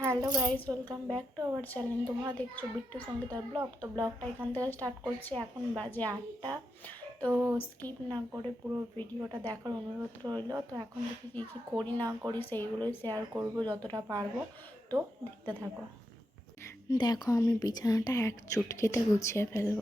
Hello guys welcome back to our channel. তোমরা দেখছ Bittu সঙ্গীতার blog. তো ব্লগটা এখান থেকে স্টার্ট করছি। এখন বাজে আটটা। তো স্কিপ না করে পুরো ভিডিওটা দেখার অনুরোধ রইল। তো এখন থেকে কী কী করি না করি, সেইগুলোই শেয়ার করব যতটা পারব। তো দেখতে থাকো। দেখো আমি বিছানাটা এক চুটকিতে গুছিয়ে ফেলব।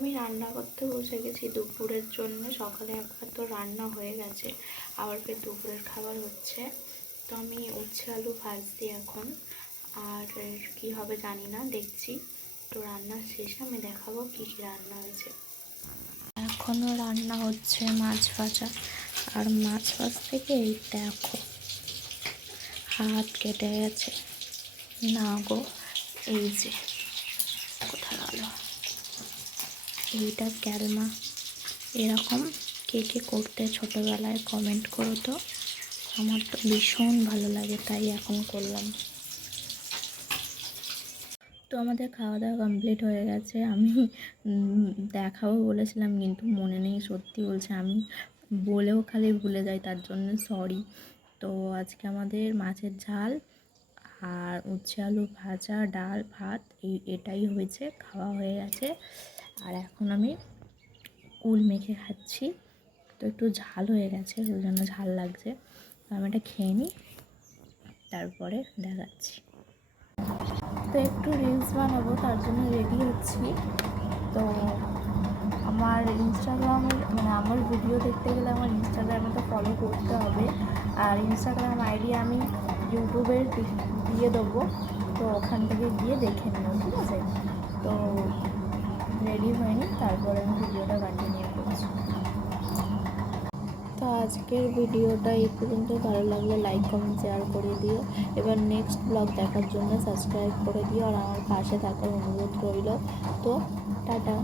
আমি রান্না করতে বসে গেছি দুপুরের জন্য। সকালে একবার তো রান্না হয়ে গেছে। আবার ফের দুপুরের খাবার হচ্ছে। তো আমি উচ্ছে, আলু ভাজছি এখন। আর কি হবে জানি না, দেখছি। তো রান্না শেষে আমি দেখাবো কি কি রান্না হয়েছে। এখনও রান্না হচ্ছে মাছ ভাজা। আর মাছ ভাজ থেকে এই দেখো, হাত কেটে গেছে। না গো, এই যে, কোথায় গেল এইটা ক্যালমা এরকম কে কে করতে ছোটোবেলায় কমেন্ট করো তো। আমার তো ভীষণ ভালো লাগে, তাই এখন করলাম। তো আমাদের খাওয়া দাওয়া কমপ্লিট হয়ে গেছে। আমি দেখাবো বলেছিলাম, কিন্তু মনে নেই, সত্যি বলছে। আমি বলেও খালি ভুলে যাই, তার জন্য সরি তো আজকে আমাদের মাছের ঝাল আর উচ্ছে আলু ভাজা, ডাল, ভাত, এই, এটাই হয়েছে, খাওয়া হয়ে গেছে। আর এখন আমি কুল মেখে খাচ্ছি। তো একটু ঝাল হয়ে গেছে, ওই জন্য ঝাল লাগছে। আমি এটা খেয়ে নিই, তারপরে দেখাচ্ছি। তো একটু রিলস বানাবো, তার জন্য রেডি হচ্ছি। তো আমার ইনস্টাগ্রামের মানে আমার ভিডিও দেখতে গেলে আমার ইনস্টাগ্রামে তো ফলো করতে হবে। আর ইনস্টাগ্রাম আইডি আমি ইউটিউবের দিয়ে দেবো। তো ওখান থেকে গিয়ে দেখে নিও ঠিক আছে? তো রেডি হয়নি, তারপরে আমি ভিডিওটা কন্টিনিউ করছি। তো আজকের ভিডিওটা এই পর্যন্ত, ভালো লাগলে লাইক কমেন্ট শেয়ার করে দিও। এবার নেক্সট ব্লগ দেখার জন্য সাবস্ক্রাইব করে দিও। আর আমার পাশে থাকার অনুরোধ রইল। তো টাটা।